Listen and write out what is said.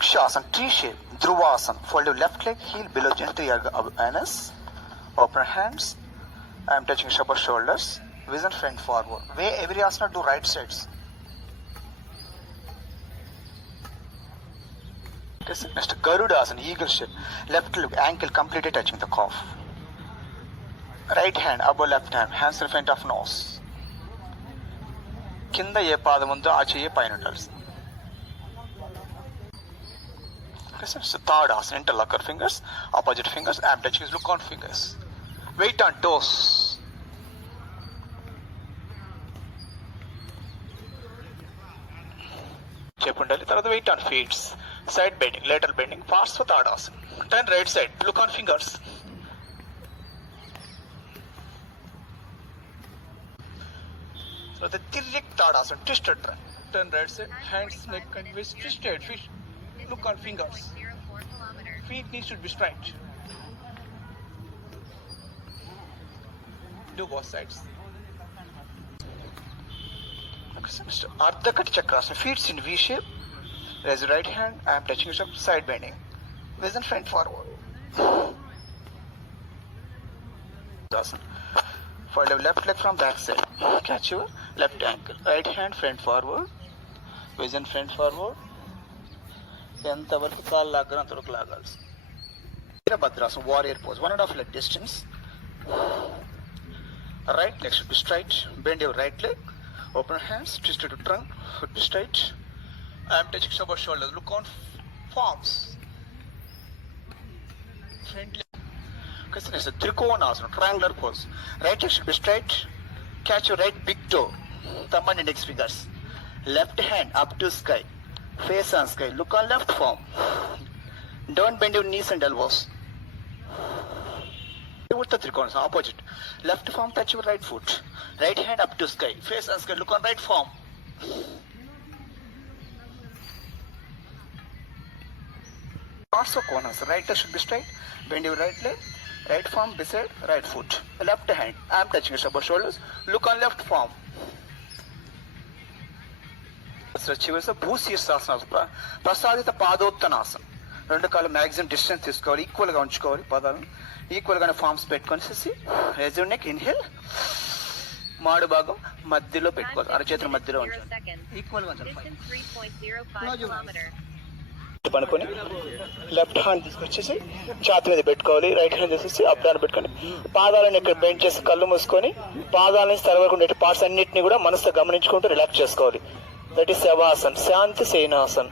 Vrikshasana, tree shape. Dhruvasana, fold your left leg, heel below gently your anus. Open hands. I am touching upper shoulders. Vision front forward. Way every asana do right sides. Next, Garuda Asana, eagle shape. Left leg, ankle completely touching the calf. Right hand above left hand, hands in front of nose. కింద ఏ పాదం ఉందో ఆ చెయ్యి పైన ఉండాలి. Third asana, interlocker fingers, opposite fingers, I'm touching look on fingers. Weight on toes. చెప్పండి తర్వాత weight on feets. Side bending, lateral bending, fast for third asana. Turn right side, look on fingers. So the Tirik Tadasana, twisted turn. Turn right side, hands, neck and waist twisted. Fish. Look on fingers. Feet needs to be straight. Do both sides. Ardhakati Chakrasana, feet in V shape. Raise your right hand, I am touching yourself, side bending. Vision front forward. Fold your left leg from back side. Catch your left ankle. Right hand front forward. Vision front forward. ఎంతవరకు కాళ్ళు లాగా అంతవరకు లాగాల్సి. Virabhadrasana, warrior pose. 1.5 leg distance. Right leg should be straight. Bend your right leg. Open hands. Twist to trunk. Should be straight. I am touching shoulder shoulders. Look on palms. Front leg. Question is a Trikonasana, triangular pose. Right leg should be straight. Catch your right big toe. Thumb and index fingers. Left hand up to sky. Face on sky. Look on left palm. Don't bend your knees and elbows. With the Trikonasana, opposite. Left palm touch your right foot. Right hand up to sky. Face on sky. Look on right palm. Also Konasana. Right leg should be straight. Bend your right leg. Right palm beside right foot. Left hand, I am touching your upper shoulders. Look on left palm. చివరిగా భూశీర్షాసన, ప్రసాదిత పాదోత్తనాసన. రెండు కాళ్ళు maximum distance తీసుకోవాలి, ఈక్వల్గా ఉంచుకోవాలి, పాదాలను ఈక్వల్గానే forms పెట్టుకొని raise neck, inhale, మాడు భాగం మధ్యలో పెట్టుకోవాలి, అరచేతుల మధ్యలో ఉంచాలి, ఈక్వల్గా ఉంచాలి. పనుకొని లెఫ్ట్ హ్యాండ్ తీసుకొచ్చేసి ఛాతి మీద పెట్టుకోవాలి, రైట్ హ్యాండ్ తీసేసి అప్డాన్ పెట్టుకొని పాదాలను ఇక్కడ బెండ్ చేసి కళ్ళు మూసుకొని పాదాల నుంచి తల వరకు ఉండే పార్ట్స్ అన్నింటినీ కూడా మనసుతో గమనించుకుంటూ రిలాక్స్ చేసుకోవాలి. దట్ ఈస్ శవాసన్, శాంతి సేనాసన్.